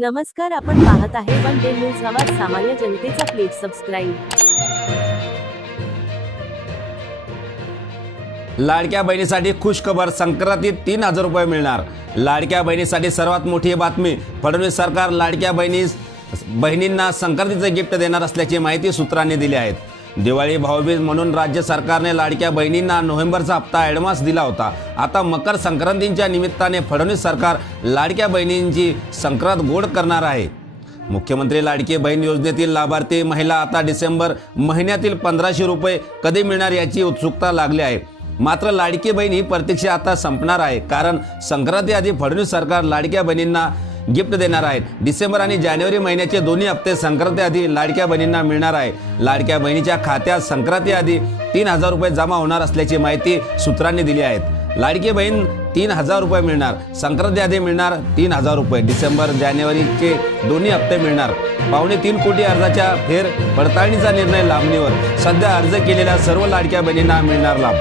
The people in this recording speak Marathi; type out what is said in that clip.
नमस्कार आपण पाहत आहे वन डे न्यूज आवाज सामान्य जनतेचा प्लीज सबस्क्राईब. लाडक्या बहिणीसाठी खुशखबर संक्रांतीत तीन हजार रुपये मिळणार. लाडक्या बहिणीसाठी सर्वात मोठी बातमी फडणवीस सरकार लाडक्या बहिणी बहिणींना संक्रांतीचं गिफ्ट देणार असल्याची माहिती सूत्रांनी दिली आहे. दिवाळी भाऊबीज म्हणून राज्य सरकारने लाडक्या बहिणींना नोव्हेंबरचा हप्ता ॲडव्हान्स दिला होता. आता मकर संक्रांतीच्या निमित्ताने फडणवीस सरकार लाडक्या बहिणींची संक्रांत गोड करणार आहे. मुख्यमंत्री लाडकी बहीण योजनेतील लाभार्थी महिला आता डिसेंबर महिन्यातील पंधराशे रुपये कधी मिळणार याची उत्सुकता लागली आहे. मात्र लाडकी बहीण ही प्रतीक्षा आता संपणार आहे. कारण संक्रांती आधी फडणवीस सरकार लाडक्या बहिणींना गिफ्ट देणार आहेत. डिसेंबर आणि जानेवारी महिन्याचे दोन्ही हप्ते संक्रांतीआधी लाडक्या बहिणींना मिळणार आहे. लाडक्या बहिणीच्या खात्यात संक्रांतीआधी तीन हजार रुपये जमा होणार असल्याची माहिती सूत्रांनी दिली आहे. लाडकी बहीण तीन हजार रुपये मिळणार. संक्रांतीआधी मिळणार तीन हजार रुपये. डिसेंबर जानेवारीचे दोन्ही हप्ते मिळणार. पावणे तीन कोटी अर्जाच्या फेर पडताळणीचा निर्णय लांबणीवर. सध्या अर्ज केलेल्या सर्व लाडक्या बहिणींना मिळणार लाभ.